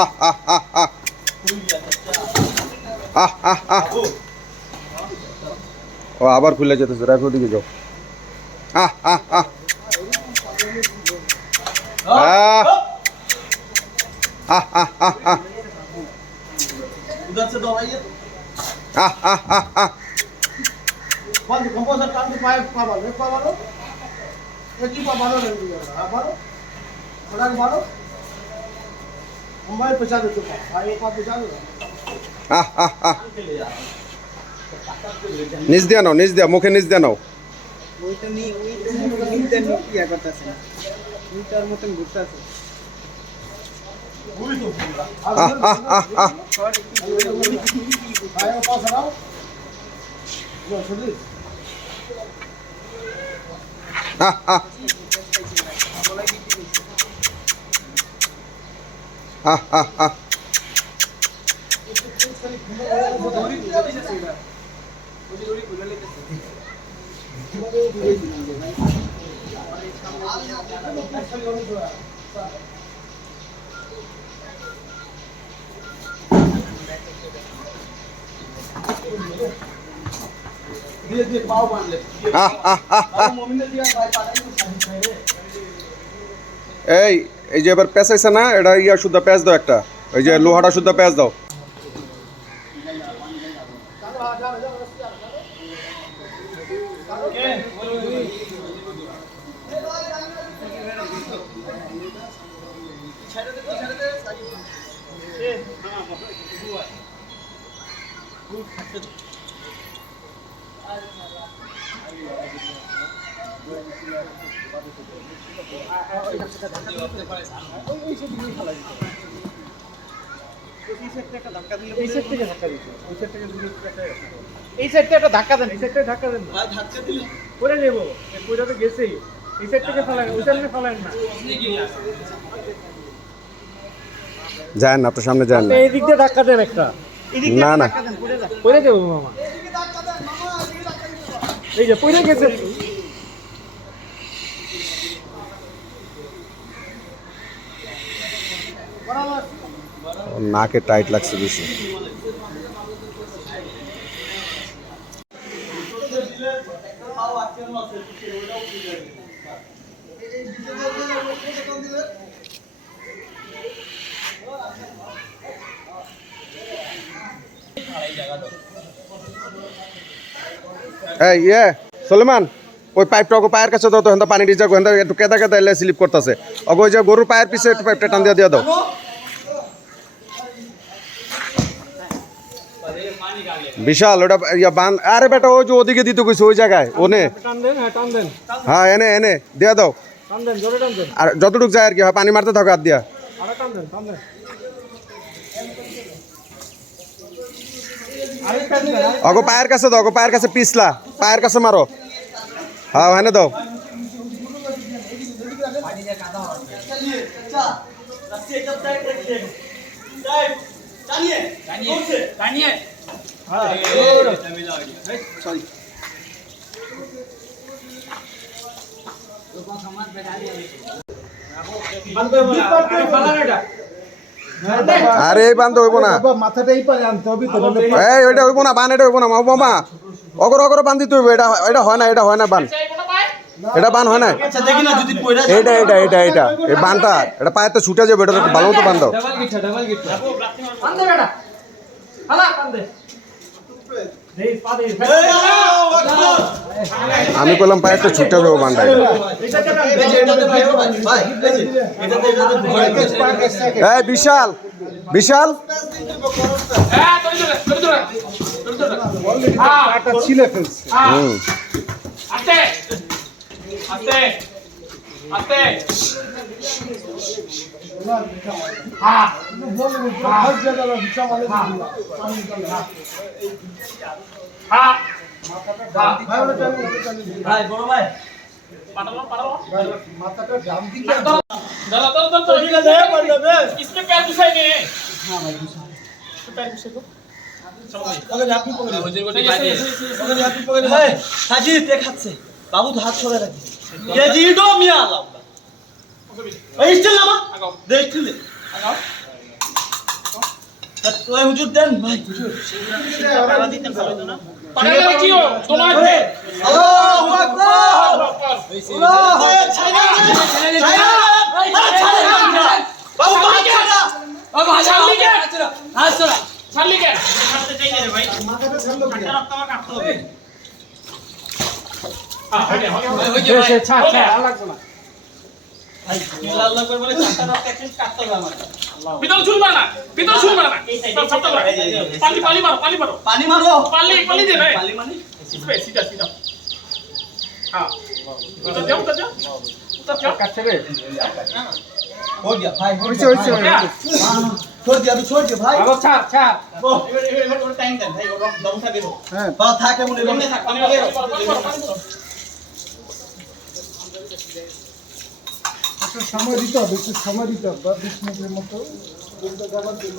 আহ আহ আহ আহ আহ আহ আহ ও আবার খুলে যেতেছে, রাখো দিকে যাও। আহ আহ আহ আহ আহ আহ আহ আহ उधर से दौड़ाइए আহ আহ আহ আহ बंद कंपोजर काम तो पाए पावल एक पावलो एक ही पावलो नहीं दिया हां मारो थोड़ा मारो हम भाई पैसा दे चुका भाई एक बार पैसा दे আহ আহ আহ নিচ দিয়া নাও, নিচ দিয়া, মুখে নিচ দিয়া নাও। ওইটা নি ওইটা নি ইয়া করতেছে না ওইটার মতন ঘুরতেছে पूरी तो আহ আহ আহ আহ भाई पास आओ लो सुनी আহ আহ আহ আহ আহ धीरे धीरे पाव बांध ले আহ আহ আহ আহ मम्मी ने दिया भाई पानी तो सही है এই এই যে এবার প্যাঁচ আছে না, এটা ইয়া শুদ্ধ প্যাঁচ দাও একটা, ওই যে লোহাটা শুদ্ধ প্যাঁচ দাও। এই সাইডটা একটা ধাক্কা দেন, এই সাইডটা ধাক্কা দেন भाई धक्का दिले করে নেব পুরো তো গেছেই এই সাইড থেকে ফেলান ওই সাইডে ফেলান না যায় না, আপনার সামনে যায় না। এই দিক দিয়ে ধাক্কা দেন একটা এই দিক দিয়ে না, না। ধাক্কা দেন করে দেব মামা এই যে পড়ে গেছে ওর নাকে টাইট লাগছে বেশি। पाव आके नो আছে ওটাও দিলে এই ভিতরে কোন দিলে এই ইয়ে সলেমান, ওই পাইপটা ওকে পায়ের কাছে দাও তো, হেন্দা পানি ডিজা হেন্দা একটু কেদা কেদা এলে স্লিপ করতেছে। ওকে ওই যে গরুর পায়ের পিছে একটু পাইপটা টান দিয়ে দাও। বিশাল ওটা ইয়া বান, আরে বেটা ওই যে ওদিকে দিতে কইছে ওই জায়গায় ওনে। টান দেন হ্যাঁ টান দেন হ্যাঁ এনে এনে দিয়ে দাও। টান দেন জোরে টান দেন আর যতটুক যায় আর কি, হয় পানি মারতে থাকো হাত দিয়া। আরে টান দেন আরে টান দেন ওকে পায়ের কাছে দাও, ওকে পায়ের কাছে পিছলা, পায়ের কাছে মারো। হ্যাঁ এনে দাও। चलिए चाचा रस्सी एकदम टाइट रखिए टाइट टानिए टानिए टानिए हां सॉरी আরে এই বান তো হইব না, মাথাটাই পারে আনতে হবে তো এই ওইটা হইব না, বান এটা হইব না মামা। অগর অগর বান দিতে হইব, এটা এটা হয় না, এটা হয় না বান, এটা বান হয় না। আচ্ছা দেখি না যদি পয়রা এইটা এইটা এইটা এইটা এই বানটা এটা পায়ে তো ছুটে যাবে, এটা তো ভালো মতো বান দাও। ডাবল গিট টান দে বেটা হালা টান দে দেই পা দে আমি বললাম পায়ে তো ছুটে যাবে বানটা। এটাতে ভাই ভাই এটাতে ভরে গেছে এই বিশাল বিশাল হ্যাঁ তোর হ্যাঁ একটা ছিলে ফেলছে হুম আস্তে আস্তে আস্তে হ্যাঁ বলে ফার্স্ট জায়গা বিশাল মানে হ্যাঁ ভাই ওটা ভাই বড় ভাই পাঠালো মাথাটা ডাম দিকে तो ठीक है पढ़ ले बे इसमें पैर घुसाए नहीं है हां भाई घुसा तो पैर घुसे को अगर आप ही पकड़े हो जेल को दिखा दे अगर आप ही पकड़े है हाजी देखाচ্ছে বাবু তো হাত ছড়ে রাখি ये जीडो मिया लाओ ए स्टिल ना दे स्टिल आगाओ হুজুর দেন ভাই পাগল है क्यों তোমার আল্লাহু আকবার আল্লাহু ছাইরা ছাইরা বাবু ছাইরা বাবু ছাড়লি কেন? আসরা ছাড়লি কেন কাটতে চাই না রে ভাই মাথাটা ঠান্ডা করে রক্ত আমার কাটতে হবে ছাড় ছাড় ভাই বিল্লাহ আল্লাহ করে বলে চারটা রক্ত একটু কাটতে হবে আমার ভিতর ঝুলবা না পালি মারো পানি মারো পালি দে ভাই পানি মানে इसपे सीधा हाँ उतर जाओ काटছে রে हो गया भाई হইছে হইছে क्या छोड़ दिया अभी छोड़ दिया भाई अब ছাড় वो टाइम देन भाई वो दमसा बेरो হ্যাঁ बात था के मुझे এমনি থাক পানি মারো একটু সময় দিতে হবে একটু সময় দিতে হবে 20 মিনিটের মতো দুটো যাবার জন্য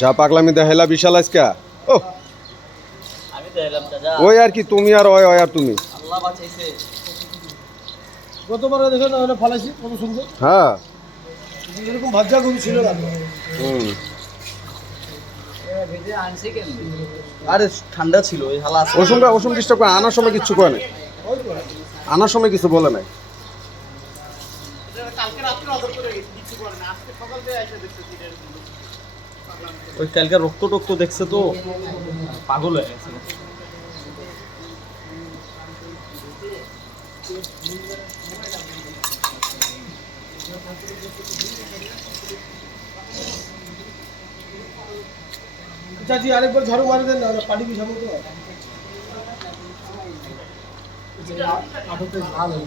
যা পাগলামি দেখাইলা বিশাল আজকা ও আমি তো এলাম দাদা ওই আর কি তুমি আর ওই আর তুমি আল্লাহ বাঁচাইছে গতবার দেখো না ওটা ফালাইছি কত সুন্দর হ্যাঁ এরকম ভাজা গরু ছিল না হুম ভেজে আনছে কেমনে আরে ঠান্ডা ছিল এই হালা ওসুম ডিস্টার্ব করে আনার সময় কিছু করে নাই আনার সময় কিছু বলে নাই ওই কালকে রক্ত টক্ত দেখছে তো পাগল হয়ে গেছে চাচি আরেকবার ঝাড়ু মারি দেন না ওটা পানি বিছাবো তো আপাতত ভালো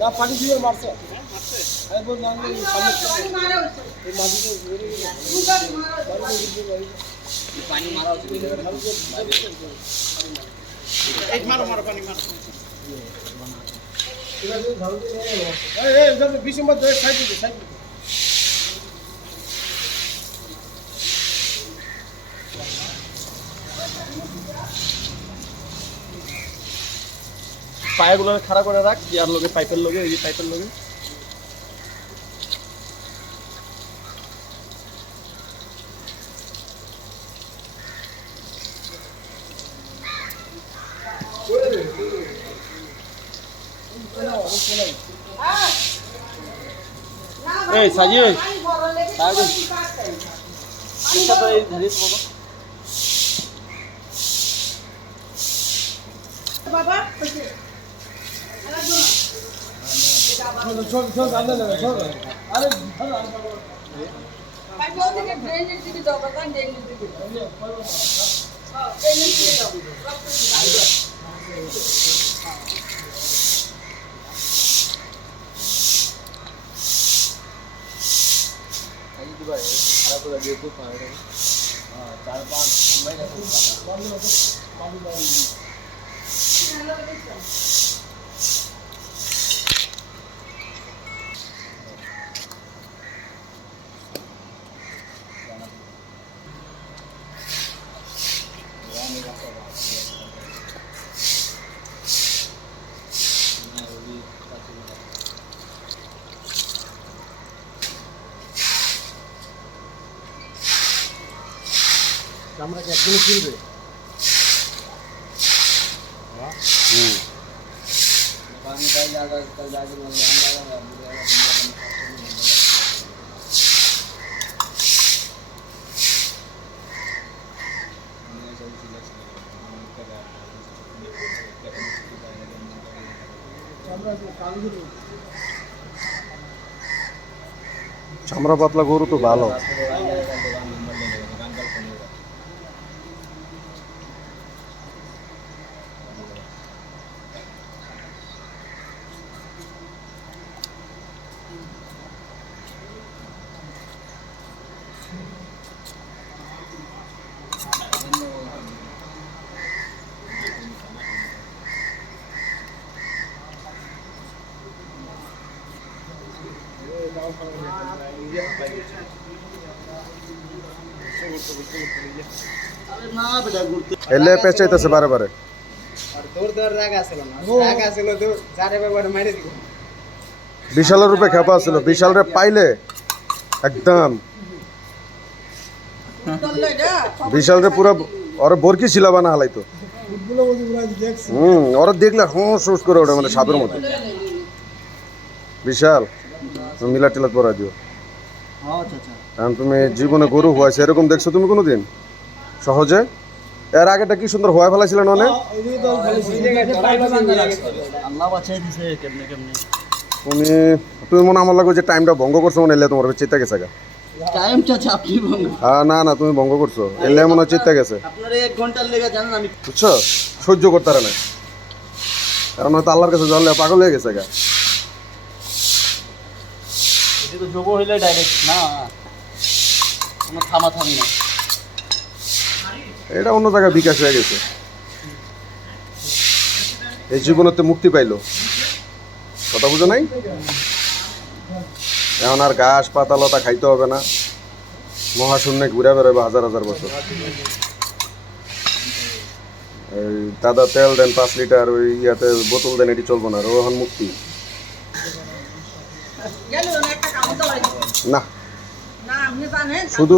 না পানি দিয়ে মারছে একবার জানলে সামনে এই মাঝিতে পানি মারা উচিত এই মারো পানি মারো ঠিক আছে ঝাড়ু দিয়ে এই 20 নম্বর ধরে সাইড দিতে পায়াগুলো খাড়া করে রাখ ইয়ার লগে পাইপের লগে এই পাইপের লগে এই সাজিয়ে এটা তো এই ধারিস বাবা চল আরে ভাই বল থেকে ড্রেনের দিকে যাও বাবা ড্রেনের দিকে হ্যাঁ ড্রেনের দিকে যাও খারাপ করে দিয়ে তো পারে হ্যাঁ 4-5 মহিলা আমরা কি একদিন কিনবে पानी कल जाकर कल जाके मैं जाऊंगा চামড়া পাতলা গরু তো ভালো। এলে পেঁচাইতেছে বারে বারে। বিশালের রূপে খেপা ছিল, বিশাল রে পাইলে একদম বিশাল রে পুরো ওর বরকি ছিল বানা হালাইতো। ওরা দেখলে হুঁস হুঁস করে ওঠে, মানে সাপের মতো। বিশাল মিলা টিলা পরা দিও। কারণ তুমি জীবনে গরু হয়েছে এরকম দেখছো তুমি কোনোদিন সহজে? এর আগেটা কি সুন্দর হওয়া ফেলাইছিলেন অনেক। তুমি তুমি মনে আমার লাগে যে টাইমটা ভঙ্গ করছো, মনে এলে তোমার চিন্তা গেছে গা। হ্যাঁ, না না তুমি ভঙ্গ করছো, এলে মনে হয় চিন্তা গেছে। বুঝছো, সহ্য করতে পারে না, কারণ হয়তো আল্লাহর কাছে জানলে পাগল হয়ে গেছে গা। এটা অন্য জায়গায় বিকাশ হয়ে গেছে, এই জীবনেতে মুক্তি পাইলো। কথা বুঝো নাই? এখন আর ঘাস পাতা লতা খাইতে হবে না, মহাশূন্যে ঘুরে বেড়াবে হাজার হাজার বছর। এই দাদা তেল দেন 5 লিটার, ওই ইয়াতে বোতল দেন, এটি চলবো না। আর এখন মুক্তি না, শুধু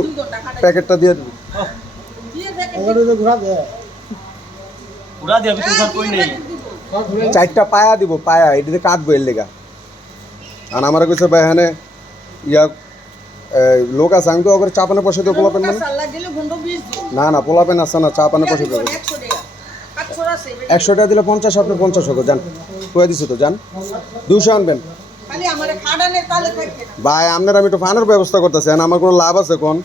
প্যাকেটটা দিয়ে দিবি। চারটা পায়া দিব, পায়া এটিতে কাটবো এর লেগা। আর আমার কাছে এখানে ইয়া লোক আছে, আমি তো ওকে চাপানে পয়সা দিয়ে পোলাপেন মানে না না পোলাপেন আছে না, চাপানে পয়সা দেবো। 100 টাকা দিলে 50, আপনি 50 হতো যান, কয়ে দিছি তো যান। 200 আনবেন ভাই, আপনার আমি একটু ফানের ব্যবস্থা করতেছি, আমার কোনো লাভ আছে কোন?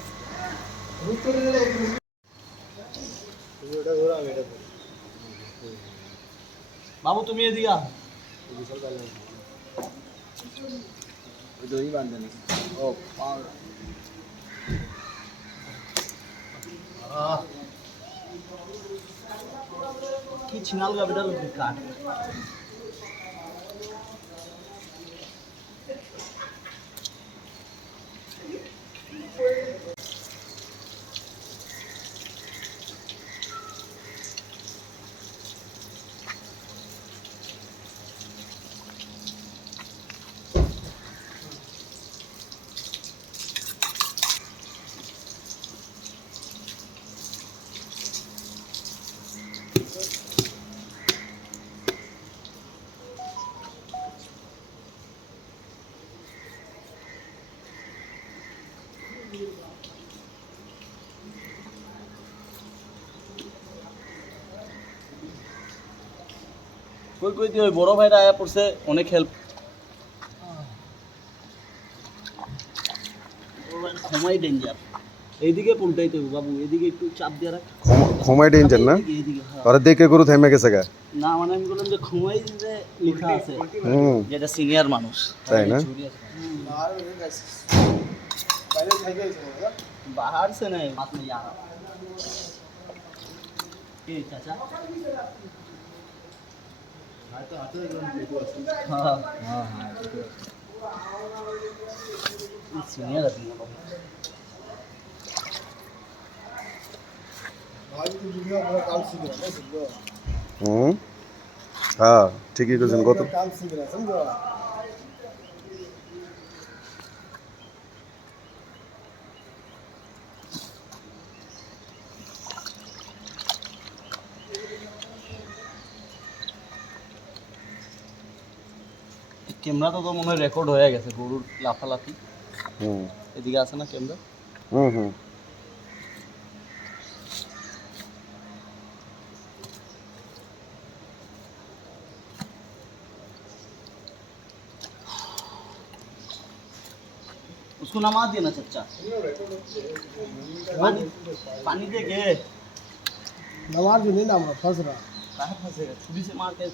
বাবু তুমি এদিকে কি ছিনাল গাবিটা কাট। কই কই দিয়ে ওই বড় ভাইরা আয়া পড়ছে, অনেক হেল্প। সময় ডেঞ্জার, এইদিকে পল্টাইতে হবে বাবু, এদিকে একটু চাপ দিয়ে রাখ। ক্ষমাই ডেঞ্জার না, ওরা দেখে গরু থেমে গেছে গা। না মানে আমি বললাম যে ক্ষমাই যে লেখা আছে, যেটা সিনিয়র মানুষ, তাই না? बाहर से नहीं, बात नहीं आ रहा। चाचा हाँ हाँ हाँ सीनियर आदमी है। হ্যাঁ ঠিকই বলছেন। কত ক্যামেরা তো মনে হয় রেকর্ড হয়ে গেছে, গরুর লাফালাফি। এদিকে আছে না ক্যামেরা? इसको नमाज देना चच्चा पानी पानी दे के नमाज भी नहीं ना फंस रहा कहाँ फंसेगा छुरी से मार के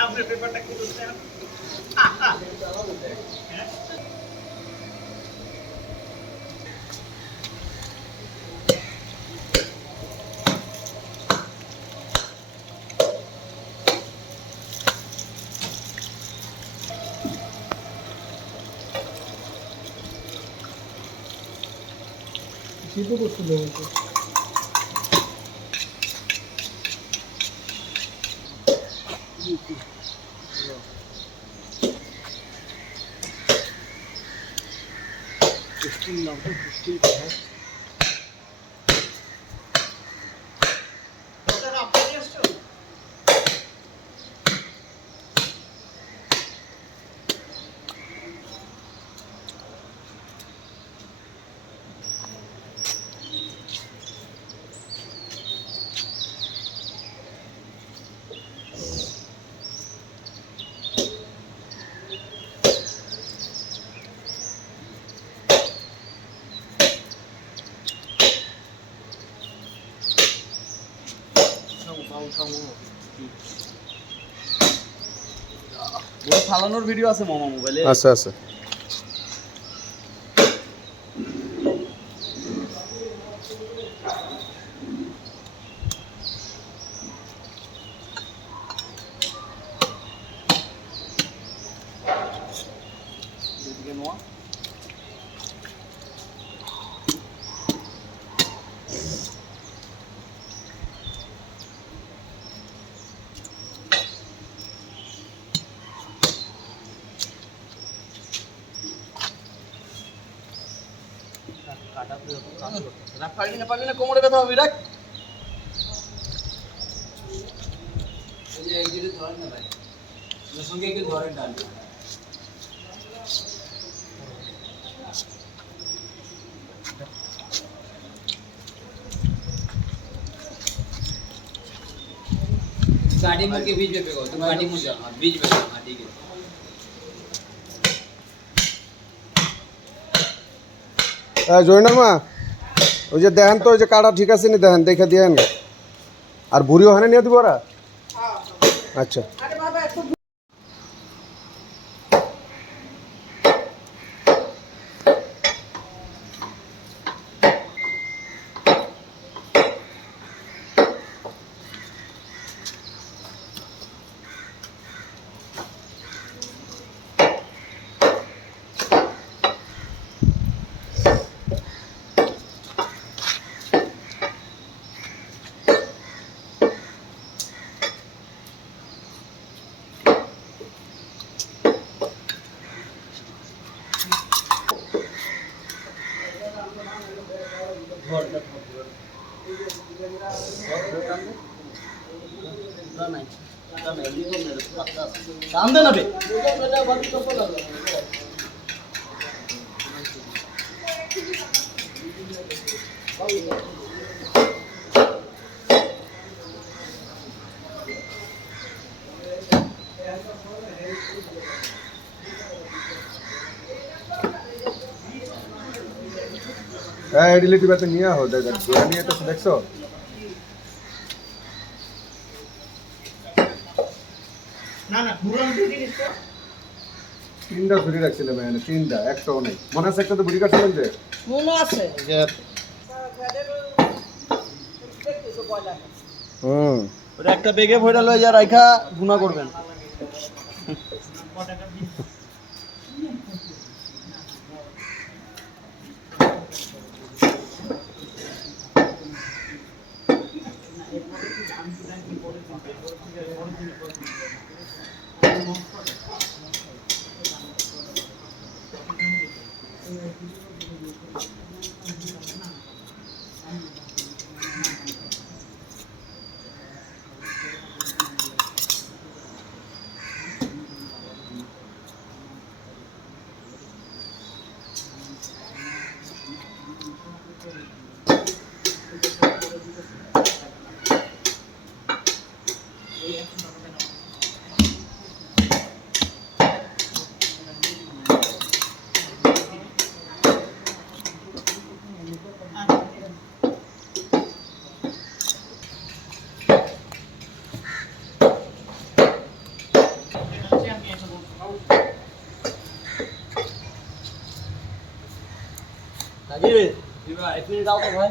हमने पेपर टक करते हैं सीधे कुछ लोगों को स्टील ना तो स्टील का है सर आप टेस्ट বড় ফালানোর ভিডিও আছে মামা মোবাইলে আচ্ছা আচ্ছা এদিকে নোয়া রাখ পারবি না কোমরে ব্যথা হবে রাখ এই যে এই দিকে ধরেন না ভাই এর সঙ্গে একটু ধরেন ডাল स्टार्टिंग के बीच में पेगो तुम स्टार्टिंग में जाओ बीच में हां ठीक है জয়নাল মা ওই যে দেখেন তো ওই যে কাটা ঠিক আছে নি দেখেন দেখে দিয়েন আর বুড়ি ওখানে নিয়ে দিব ওরা আচ্ছা আরে বাবা এত काम देना बे হ্যাঁ এডিলিটি বাতে নিয়ে হো দেখ নিয়ে তো দেখছো না না ঘুরন দিয়ে দিস তো তিনটা ছুরি রাখছিলাম এখানে তিনটা একটাও নেই মনে আছে একটা তো বুড়ি কাটছিলেন যে মনে আছে হুম ওটা একটা বেগে ভইরা লই যা রাইখা গুনা করবেন এক মিনিট দাও তো ভাই।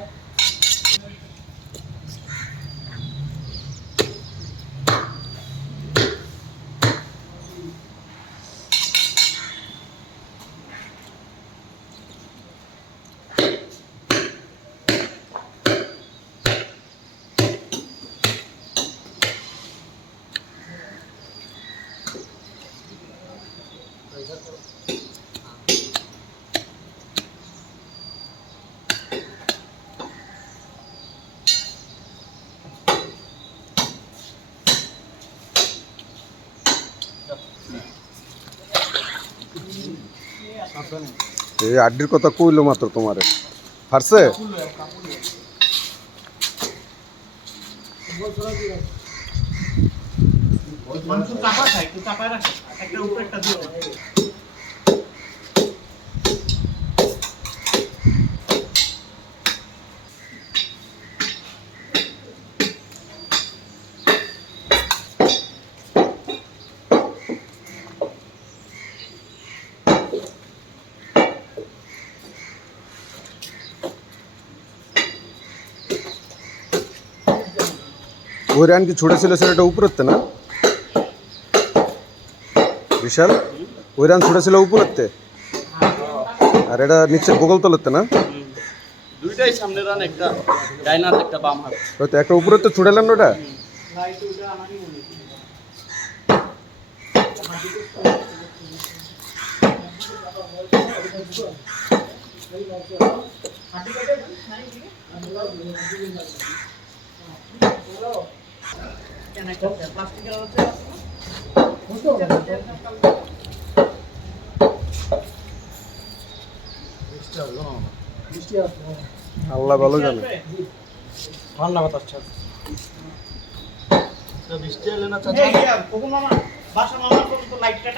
এই আড্ডির কথা কইলো মাত্র তোমারে ফারছে মাংস চাপা খায়, একটু চাপায় রাখে, একটা উপরে একটা দিও। ওই রান কি ছুটেছিল সেটা উপরেতে না বিশাল ওই রান ছুটেছিল উপরেতে আর এটা নিচে গোগল তলেতে না দুইটাই সামনে রান, একটা ডাইন হাত একটা বাম হাত। হয়তো একটা উপরেতে ছুটালেন ওটা লাইট ওটা আমারই মনে হয়। কেন একটা প্লাস্টিকের আছে? আল্লাহ ভালো জানে বৃষ্টি এলে না এই, কখন মামা বাসা মামা পর্যন্ত লাইটটা